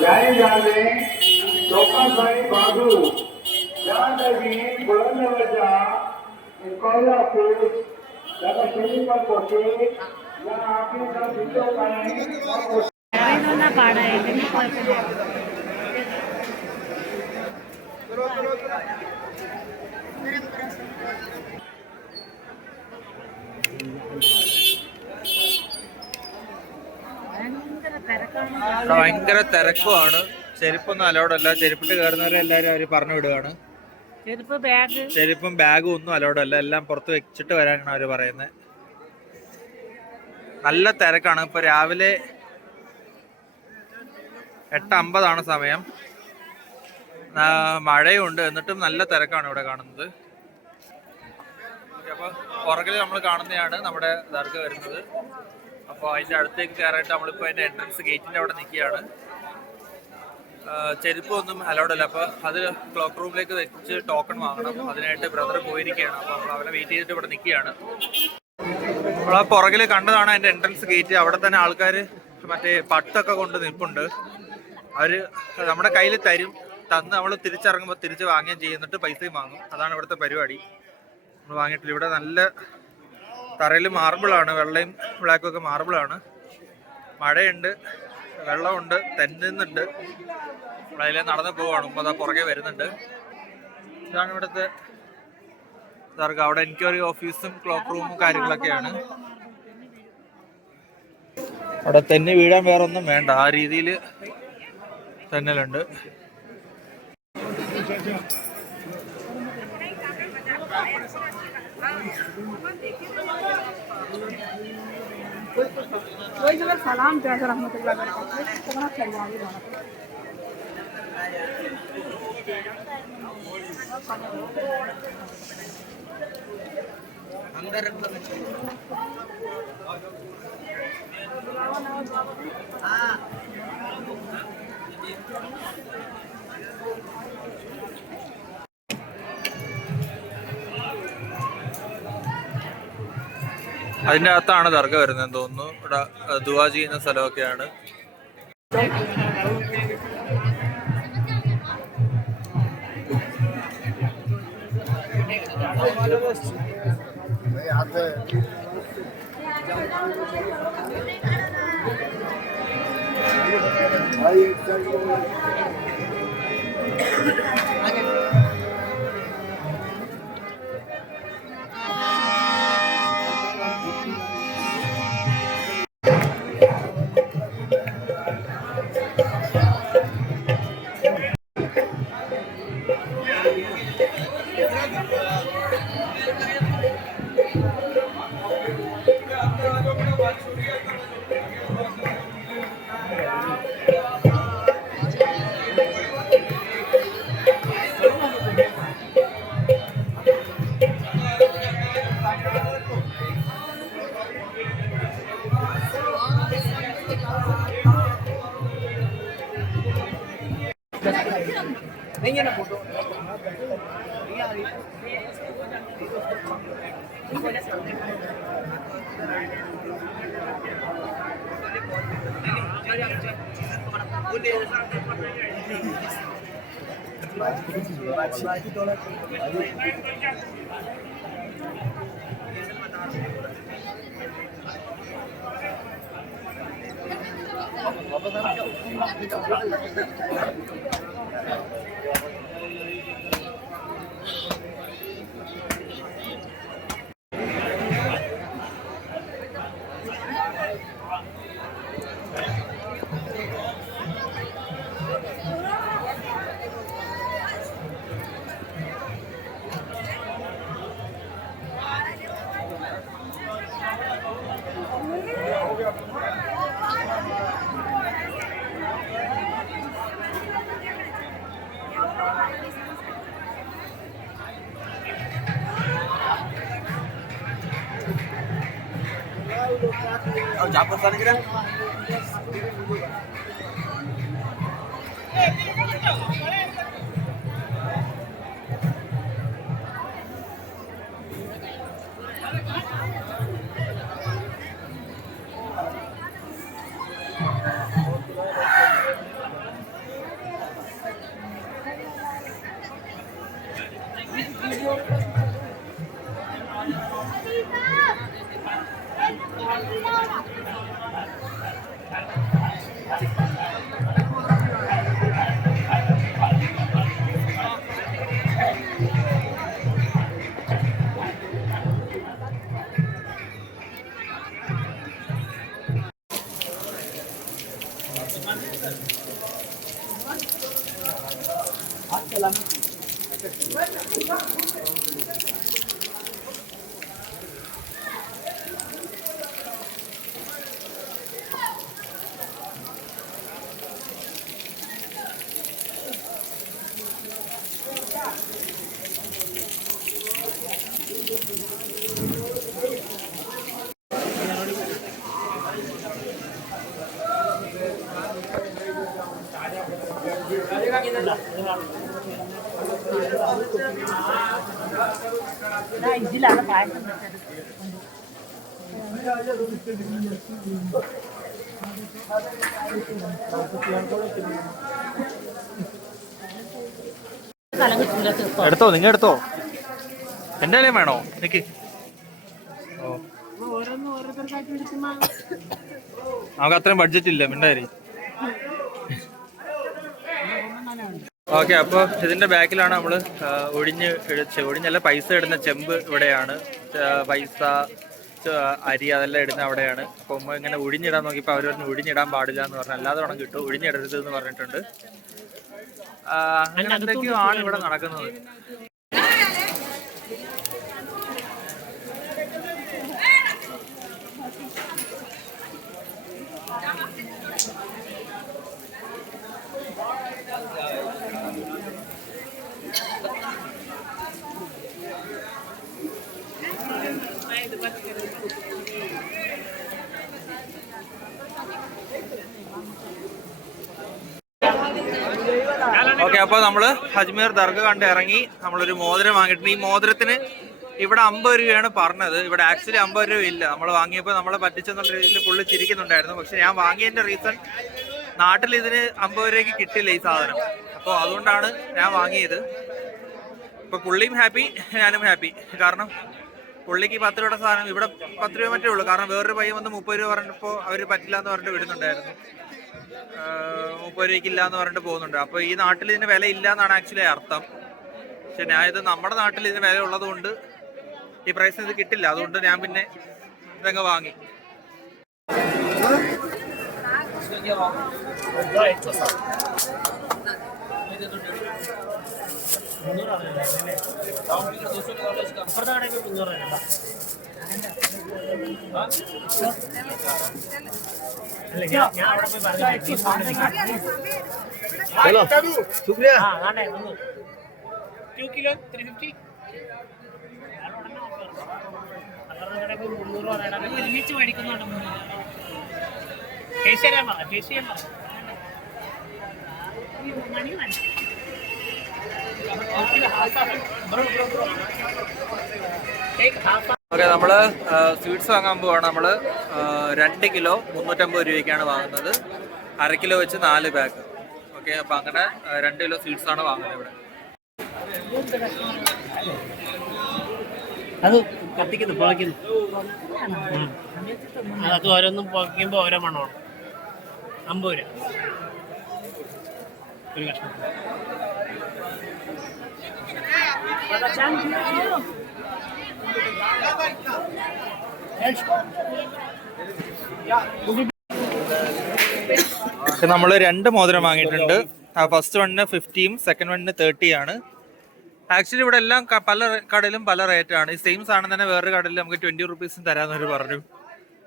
जाने चौकासाई बाजू त्यासाठी बुलंदवरच्या कोल्हापूर त्याचा शेतीपाल कोटे या आपल्या विद्योगाने ഭയങ്കര തിരക്കുമാണ്. ചെരുപ്പൊന്നും അലൗഡല്ല. ചെരുപ്പിട്ട് കയറുന്നവരെ എല്ലാവരും അവർ പറഞ്ഞു വിടുകയാണ്. ചെരുപ്പും ബാഗും ഒന്നും അലൗഡല്ല. എല്ലാം പുറത്ത് വെച്ചിട്ട് വരാനാണ് അവർ പറയുന്നത്. നല്ല തിരക്കാണ്. ഇപ്പൊ രാവിലെ 8:50 സമയം. മഴയുണ്ട്, എന്നിട്ടും നല്ല തിരക്കാണ് ഇവിടെ കാണുന്നത്. അപ്പൊ പുറകിൽ നമ്മൾ കാണുന്നതാണ് നമ്മുടെ ദർഗ വരുന്നത്. അപ്പോൾ അതിൻ്റെ അടുത്തേക്ക് കയറാനായിട്ട് നമ്മളിപ്പോൾ അതിൻ്റെ എൻട്രൻസ് ഗേറ്റിൻ്റെ അവിടെ നിൽക്കുകയാണ്. ചെരുപ്പൊന്നും അലൗഡല്ല. അപ്പോൾ അത് ക്ലോക്ക് റൂമിലേക്ക് വെച്ച് ടോക്കൺ വാങ്ങണം. അതിനായിട്ട് ബ്രദർ പോയിരിക്കുകയാണ്. അപ്പോൾ നമ്മൾ അവരെ വെയിറ്റ് ചെയ്തിട്ട് ഇവിടെ നിൽക്കുകയാണ്. നമ്മൾ ആ പുറകിൽ കണ്ടതാണ് അതിൻ്റെ എൻട്രൻസ് ഗേറ്റ്. അവിടെ തന്നെ ആൾക്കാർ മറ്റേ പട്ടൊക്കെ കൊണ്ട് നിൽപ്പുണ്ട്. അവർ നമ്മുടെ കയ്യിൽ തന്ന് നമ്മൾ തിരിച്ചിറങ്ങുമ്പോൾ തിരിച്ച് വാങ്ങുകയും ചെയ്യുന്നിട്ട് പൈസയും വാങ്ങും. അതാണ് ഇവിടുത്തെ പരിപാടി. നമ്മൾ വാങ്ങിയിട്ടില്ല. ഇവിടെ നല്ല തറയിൽ മാർബിളാണ്. വെള്ളയും ബ്ലാക്കും ഒക്കെ മാർബിളാണ്. മഴയുണ്ട്, വെള്ളമുണ്ട്, തെന്നുന്നുണ്ട്. നമ്മളതിലെ നടന്ന് പോവാണ്. മുമ്പ് അതാ പുറകെ വരുന്നുണ്ട്. ഇതാണ് ഇവിടുത്തെ ദർഗ. അവിടെ എൻക്വയറി ഓഫീസും ക്ലോക്ക് റൂമും കാര്യങ്ങളൊക്കെയാണ്. അവിടെ തെന്നി വീഴാൻ വേറൊന്നും വേണ്ട, ആ രീതിയിൽ തെന്നലുണ്ട്. सलाम जैसा रहमतुल्लाह अंदर അതിൻ്റെ അകത്താണ് ദർഗ വരുന്നതെന്ന് തോന്നുന്നു. ഇവിടെ ദുആ ചെയ്യുന്ന സ്ഥലമൊക്കെയാണ്. नहीं है ना फोटो नहीं आ रही। जाफर सर गिरा ഇതിലാണ് പായസം വെച്ചത്. എടുത്തോ, നിങ്ങൾ എടുത്തോ. എന്തായാലും വേണോ എനിക്ക്? നമുക്ക് അത്രയും ബഡ്ജറ്റ് ഇല്ല മിണ്ടായി. ഓക്കെ, അപ്പോൾ ഇതിന്റെ ബാക്കിലാണ് നമ്മൾ ഒഴിഞ്ഞല്ല പൈസ ഇടുന്ന ചെമ്പ് ഇവിടെയാണ്. പൈസ, അരി അതെല്ലാം ഇടുന്ന അവിടെയാണ്. അപ്പോൾ ഉമ്മ ഇങ്ങനെ ഒഴിഞ്ഞിടാൻ നോക്കിയപ്പോൾ അവർ പറഞ്ഞു ഒഴിഞ്ഞിടാൻ പാടില്ല എന്ന് പറഞ്ഞു. അല്ലാതെ വേണം കിട്ടും, ഒഴിഞ്ഞിടരുത് എന്ന് പറഞ്ഞിട്ടുണ്ട്. അങ്ങനെ എന്തൊക്കെയോ ആണ് ഇവിടെ നടക്കുന്നത്. ഓക്കെ, അപ്പോൾ നമ്മൾ അജ്മീർ ദർഗ കണ്ട് ഇറങ്ങി. നമ്മളൊരു മോതിരം വാങ്ങിയിട്ടുണ്ട്. ഈ മോതിരത്തിന് ഇവിടെ 50 രൂപയാണ് പറഞ്ഞത്. ഇവിടെ ആക്ച്വലി 50 രൂപ ഇല്ല. നമ്മൾ വാങ്ങിയപ്പോൾ നമ്മളെ പറ്റിച്ചെന്നുള്ള രീതിയിൽ പുള്ളി ചിരിക്കുന്നുണ്ടായിരുന്നു. പക്ഷെ ഞാൻ വാങ്ങിയതിൻ്റെ റീസൺ, നാട്ടിൽ ഇതിന് 50 രൂപയ്ക്ക് കിട്ടില്ല ഈ സാധനം. അപ്പോൾ അതുകൊണ്ടാണ് ഞാൻ വാങ്ങിയത്. ഇപ്പോൾ പുള്ളിയും ഹാപ്പി, ഞാനും ഹാപ്പി. കാരണം പുള്ളിക്ക് 10 രൂപയുടെ സാധനം ഇവിടെ 10 രൂപ മറ്റേ ഉള്ളൂ. കാരണം വേറൊരു പയ്യൻ വന്ന് 30 രൂപ പറഞ്ഞപ്പോൾ അവർ പറ്റില്ല എന്ന് പറഞ്ഞിട്ട് വിടുന്നുണ്ടായിരുന്നു. 30 രൂപയ്ക്കില്ല എന്ന് പറഞ്ഞിട്ട് പോകുന്നുണ്ട്. അപ്പോൾ ഈ നാട്ടിൽ ഇതിന് വില ഇല്ല എന്നാണ് ആക്ച്വലി അർത്ഥം. പക്ഷെ ഞാൻ ഇത് നമ്മുടെ നാട്ടിൽ ഇതിന് വില ഉള്ളത് കൊണ്ട് ഈ പ്രൈസിന് ഇത് കിട്ടില്ല. അതുകൊണ്ട് ഞാൻ പിന്നെ ഇതങ്ങ് വാങ്ങി. हेलो शुक्रिया. 2 kilo 350. ഒരുമിച്ച് മേടിക്കുന്നുണ്ട്. ഓക്കെ, നമ്മള് സ്വീറ്റ്സ് വാങ്ങാൻ പോവാണ്. നമ്മള് 2 കിലോ 350 രൂപയ്ക്കാണ് വാങ്ങുന്നത്. 1/2 കിലോ വെച്ച് 4 ബാഗ്. ഓക്കെ, അപ്പൊ അങ്ങനെ 2 കിലോ സ്വീറ്റ്സ് ആണ് വാങ്ങുന്നത് ഇവിടെ. അത് കത്തിക്കുന്നു, പുകയ്ക്കുന്നു. അത് ഓരോന്നും പുകയ്ക്കുമ്പോൾ ഓരോ മണമാണ്. 50 രൂപ ഒരു കഷ്ണം. നമ്മൾ 2 മോതിരം വാങ്ങിയിട്ടുണ്ട്. ഫസ്റ്റ് വണ്ണിന് 50, സെക്കൻഡ് വണ്ണിന് 30 ആണ്. ആക്ച്വലി ഇവിടെ എല്ലാം പല കടയിലും പല റേറ്റാണ്. ഈ സെയിം സാധനം തന്നെ വേറൊരു കടയിൽ നമുക്ക് 20 റുപ്പീസും തരാമെന്നവർ പറഞ്ഞു.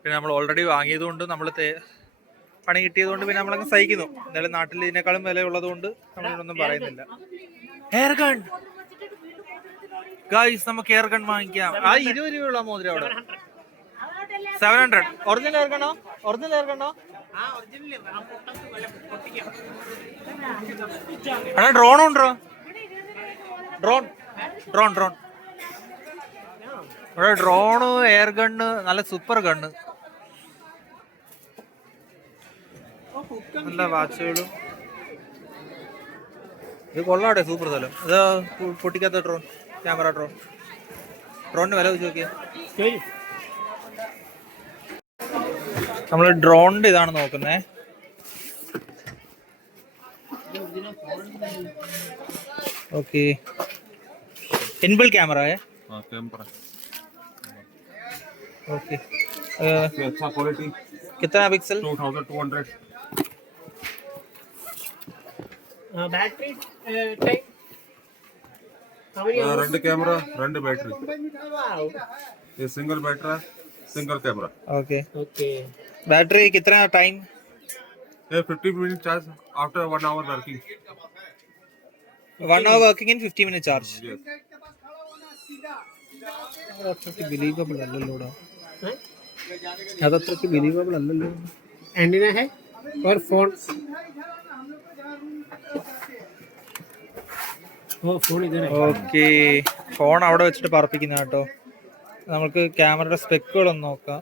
പിന്നെ നമ്മൾ ഓൾറെഡി വാങ്ങിയതുകൊണ്ട് നമ്മൾ പണി കിട്ടിയതുകൊണ്ട് പിന്നെ നമ്മളങ്ങ് സഹിക്കുന്നു. എന്തായാലും നാട്ടിൽ ഇതിനേക്കാളും വില ഉള്ളതുകൊണ്ട് നമ്മളിതൊന്നും പറയുന്നില്ല. ഹെയർ ഗൺ ഗായ്സ്, നമുക്ക് ഹെയർ ഗൺ വാങ്ങിക്കാം. ആ 20 രൂപയുള്ള മോതിരം അവിടെ 700. ഒറിജിനൽ ഹെയർ ഗണ്ണോ? ഒറിജിനൽ ഹെയർ ഗണ്ണോ? എടാ ഡ്രോൺ ഉണ്ടോ? ഡ്രോൺ ഡ്രോൺ ഡ്രോൺ ഇവിടെ ഡ്രോണ്, എയർ ഗണ്ണ്, നല്ല സൂപ്പർ ഗണ്ണ്, നല്ല വാച്ചുകളും. ഇത് കൊള്ളാടെ, സൂപ്പർ സ്ഥലം. ഇത് പൊട്ടിക്കാത്ത ഡ്രോൺ, ക്യാമറ ഡ്രോൺ. ഡ്രോണിന് വില വെച്ച് നോക്കിയാ. നമ്മൾ ഡ്രോണിന്റെ ഇതാണ് നോക്കുന്നത്. ओके इनबिल्ट कैमरा है हाँ कैमरा ओके अच्छा क्वालिटी कितना pixel 2200 battery time. How many hours? രണ്ട് ക്യാമറ രണ്ട് ബാറ്ററി Wow. ये single battery single camera okay Okay. Battery कितना टाइम ये 50 minute charge after 1 hour working 1 hour working in 50 minute charge yes അത്രയ്ക്ക് believable അല്ലല്ലോടാ Huh? അതത്രയ്ക്ക് believable അല്ലല്ലോ Antenna है और phone. Oh, phone इधर है. ഓക്കെ ഫോൺ അവിടെ വെച്ചിട്ട് പറപ്പിക്കുന്ന കേട്ടോ നമുക്ക് ക്യാമറയുടെ സ്പെക്കുകളൊന്ന് നോക്കാം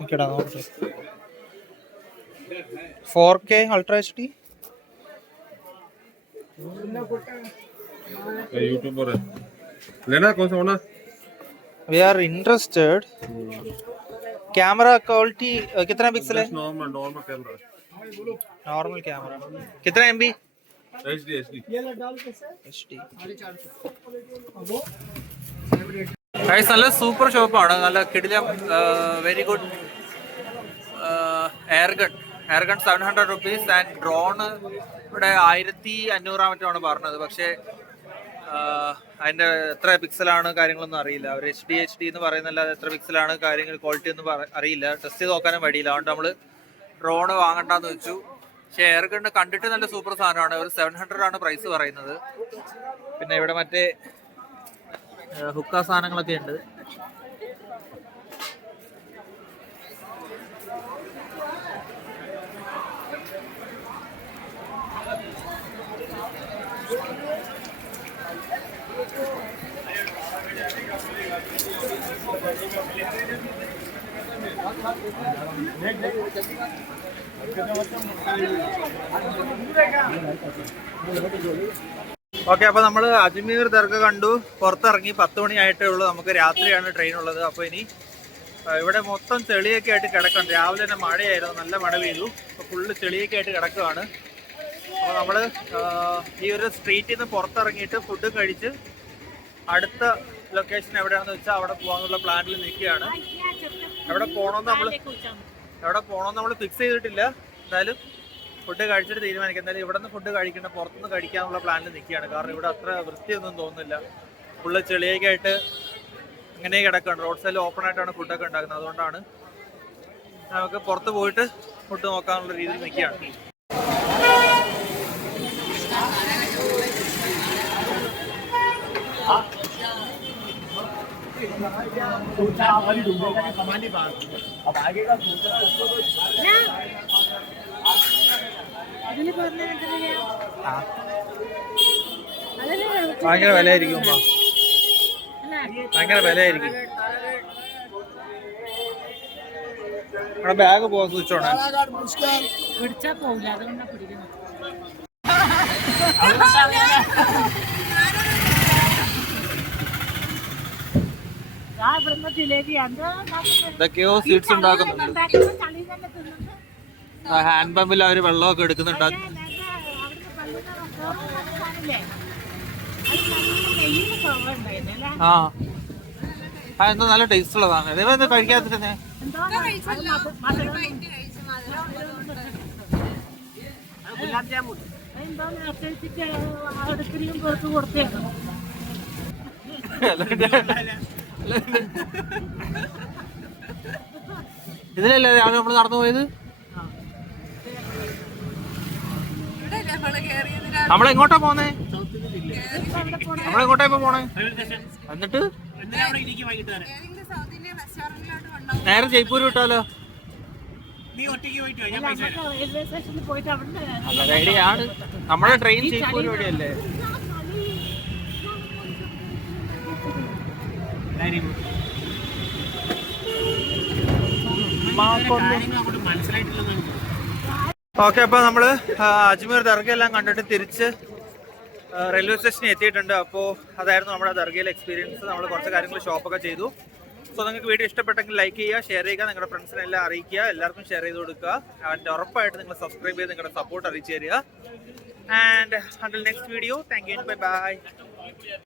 ഓക്കെടാ നോക്കട്ടെ 4K അൾട്രാ HD ये यूट्यूबर है लेना कौन सा होना we are interested camera quality कितना पिक्सल है normal normal camera normal camera कितना MB एचडी एचडी HD നല്ല സൂപ്പർ ഷോപ്പാണ് നല്ല കിടിലം very good air gun 700 rupees and drone ഇവിടെ 1500 മറ്റാണ് പറഞ്ഞത് പക്ഷേ അതിൻ്റെ എത്ര പിക്സലാണ് കാര്യങ്ങളൊന്നും അറിയില്ല അവർ HD എന്ന് പറയുന്നല്ലാതെ എത്ര പിക്സലാണ് കാര്യങ്ങൾ ക്വാളിറ്റി ഒന്നും അറിയില്ല ടെസ്റ്റ് ചെയ്ത് നോക്കാനും വഴിയില്ല അതുകൊണ്ട് നമ്മൾ ഡ്രോൺ വാങ്ങണ്ടെന്ന് വെച്ചു പക്ഷേ എയർഗണ് കണ്ടിട്ട് നല്ല സൂപ്പർ സാധനമാണ് ഒരു 700 ആണ് പ്രൈസ് പറയുന്നത് പിന്നെ ഇവിടെ മറ്റേ ഹുക്ക സാധനങ്ങളൊക്കെ ഉണ്ട് ഓക്കെ അപ്പോൾ നമ്മൾ അജ്മീർ ദർഗ കണ്ടു പുറത്തിറങ്ങി 10 മണിയായിട്ടേ ഉള്ളൂ നമുക്ക് രാത്രിയാണ് ട്രെയിൻ ഉള്ളത് അപ്പോൾ ഇനി ഇവിടെ മൊത്തം ചെളിയൊക്കെ ആയിട്ട് കിടക്കണം രാവിലെ തന്നെ മഴയായിരുന്നു നല്ല മഴ പെയ്തു അപ്പോൾ ഫുള്ള് ചെളിയൊക്കെ ആയിട്ട് കിടക്കുകയാണ് അപ്പോൾ നമ്മൾ ഈ ഒരു സ്ട്രീറ്റിൽ നിന്ന് പുറത്തിറങ്ങിയിട്ട് ഫുഡ് കഴിച്ച് അടുത്ത ലൊക്കേഷൻ എവിടെയാണെന്ന് വെച്ചാൽ അവിടെ പോകാനുള്ള പ്ലാനിൽ നിൽക്കുകയാണ് എവിടെ പോകണമെന്ന് നമ്മൾ ഫിക്സ് ചെയ്തിട്ടില്ല എന്തായാലും ഫുഡ് കഴിച്ചിട്ട് തീരുമാനിക്കാം എന്തായാലും ഇവിടെ നിന്ന് ഫുഡ് കഴിക്കേണ്ട പുറത്തുനിന്ന് കഴിക്കാനുള്ള പ്ലാനിൽ നിൽക്കുകയാണ് കാരണം ഇവിടെ അത്ര വൃത്തിയൊന്നും തോന്നുന്നില്ല ഫുള്ള് ചെളിയൊക്കെ ആയിട്ട് അങ്ങനെ കിടക്കുകയാണ് റോഡ് സൈഡിൽ ഓപ്പൺ ആയിട്ടാണ് ഫുഡൊക്കെ ഉണ്ടാക്കുന്നത് അതുകൊണ്ടാണ് നമുക്ക് പുറത്ത് പോയിട്ട് ഫുഡ് നോക്കാനുള്ള രീതിയിൽ നിൽക്കുകയാണ് ഭയങ്കര വിലയായിരിക്കും ഭയങ്കര വിലയായിരിക്കും അവിടെ ബാഗ് പോകാൻ സൂക്ഷിച്ചോണേ പിടിച്ചാ പോകില്ല അതുകൊണ്ടാ പിടിക്കുന്നത് ഇവിടുന്ന് ജിലേബി എന്തൊക്കെയോ സ്വീറ്റ്സ് ഉണ്ടാക്കുന്നുണ്ട് ഹാൻഡ് പമ്പിൽ അവർ വെള്ളമൊക്കെ എടുക്കുന്നുണ്ട് ആ എന്താ നല്ല ടേസ്റ്റ് ഉള്ളതാണ് ഇതെന്താ കഴിക്കാതിരുന്നേ गुलाब जामुन അടുക്കളയും പുറത്ത് കൊടുത്തേക്കും ഇതിലല്ലേ രാവിലെ നമ്മൾ നടന്നു പോയത് നമ്മളെങ്ങോട്ടാ പോന്നേ നമ്മളെങ്ങോട്ടാ ഇപ്പൊ പോണേ എന്നിട്ട് നേരെ ജയ്പൂർ വിട്ടാലോ റെയിൽവേ സ്റ്റേഷനിൽ പോയിട്ട് അവിടെ നല്ല ഐഡിയാണ് നമ്മുടെ ട്രെയിൻ ജയ്പൂർ വഴിയല്ലേ ഓക്കെ അപ്പോൾ നമ്മൾ അജ്മീർ ദർഗ എല്ലാം കണ്ടിട്ട് തിരിച്ച് റെയിൽവേ സ്റ്റേഷനിൽ എത്തിയിട്ടുണ്ട് അപ്പോൾ അതായിരുന്നു നമ്മുടെ ദർഗയിലെ എക്സ്പീരിയൻസ് നമ്മൾ കുറച്ച് കാര്യങ്ങൾ ഷോപ്പൊക്കെ ചെയ്തു സോ നിങ്ങൾക്ക് വീഡിയോ ഇഷ്ടപ്പെട്ടെങ്കിൽ ലൈക്ക് ചെയ്യുക, ഷെയർ ചെയ്യുക, നിങ്ങളുടെ ഫ്രണ്ട്സിനെല്ലാം അറിയിക്കുക, എല്ലാവർക്കും ഷെയർ ചെയ്ത് കൊടുക്കുക. ആൻഡ് ഉറപ്പായിട്ട് നിങ്ങൾ സബ്സ്ക്രൈബ് ചെയ്ത് നിങ്ങളുടെ സപ്പോർട്ട് അറിയിച്ചു തരിക. And until next video, thank you and bye bye.